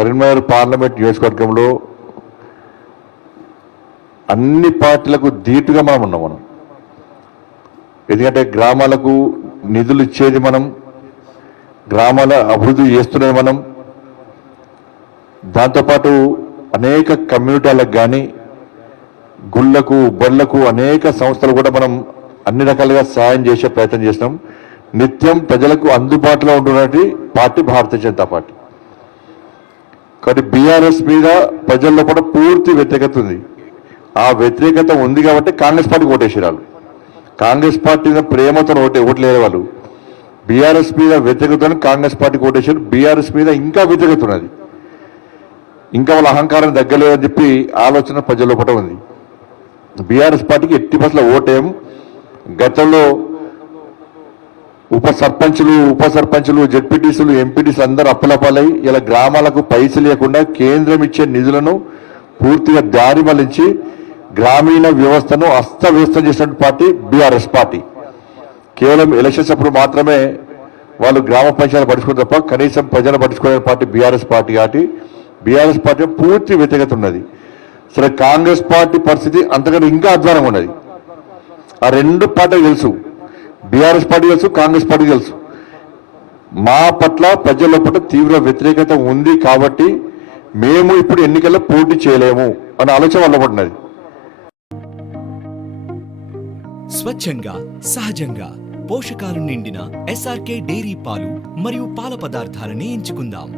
Karimnagar parliament నియోజకవర్గంలో అన్ని పార్టీలకు ధీటుగా మనం ఉన్నాం మనం. ఎందుకంటే గ్రామాలకు నిధులు ఇచ్చేది మనం గ్రామాల అభివృద్ధి చేస్తున్నది మనం. దాంతోపాటు అనేక కమ్యూనిటీలకు కానీ గుళ్ళకు బళ్ళకు అనేక సంస్థలు కూడా మనం అన్ని రకాలుగా సహాయం చేసే ప్రయత్నం చేసినాం. నిత్యం ప్రజలకు అందుబాటులో ఉంటున్నటువంటి పార్టీ భారతీయ జనతా పార్టీ. కానీ బీఆర్ఎస్ మీద ప్రజల్లో కూడా పూర్తి వ్యతిరేకత ఉంది. ఆ వ్యతిరేకత ఉంది కాబట్టి కాంగ్రెస్ పార్టీ ఓటేసారు కాంగ్రెస్ పార్టీ మీద ప్రేమతో ఓటే ఓట్లేరు వాళ్ళు. బీఆర్ఎస్ మీద వ్యతిరేకతను కాంగ్రెస్ పార్టీకి ఓటేసారు బీఆర్ఎస్ మీద ఇంకా వ్యతిరేకత ఉన్నది. ఇంకా వాళ్ళ అహంకారం తగ్గలేదని చెప్పి ఆలోచన ప్రజల్లో కూడా ఉంది. బీఆర్ఎస్ పార్టీకి ఎట్టి బస్సుల ఓటేం గతంలో ఉప సర్పంచులు ఉప సర్పంచులు జెడ్పీటీసీలు ఎంపీటీసీలు అందరూ అప్పులపాలై ఇలా గ్రామాలకు పైసలు లేకుండా కేంద్రం ఇచ్చే నిధులను పూర్తిగా దారి మళ్ళించి గ్రామీణ వ్యవస్థను అస్తవ్యస్తం చేసిన పార్టీ బీఆర్ఎస్ పార్టీ. కేవలం ఎలక్షన్స్ అప్పుడు మాత్రమే వాళ్ళు గ్రామ పంచాయతీలు పట్టించుకుని తప్ప కనీసం ప్రజలు పట్టించుకునే పార్టీ బీఆర్ఎస్ పార్టీ కాబట్టి బీఆర్ఎస్ పార్టీ పూర్తి వ్యతిరేకత ఉన్నది. సరే కాంగ్రెస్ పార్టీ పరిస్థితి అంతకంటే ఇంకా అధ్వానంగా ఉన్నది. ఆ రెండు పార్టీలు తెలుసు. బీఆర్ఎస్ పార్టీ తెలుసు కాంగ్రెస్ పార్టీ తెలుసు. మా పట్ల ప్రజల పట్ల తీవ్ర వ్యతిరేకత ఉంది కాబట్టి మేము ఇప్పుడు ఎన్నికల్లో పోటీ చేయలేము అనే ఆలోచన వల్ల పడినది స్వచ్ఛంగా సహజంగా పోషకాలు నిండిన ఎస్ఆర్కే డైరీ పాలు మరియు పాల పదార్థాలని ఎంచుకుందాం.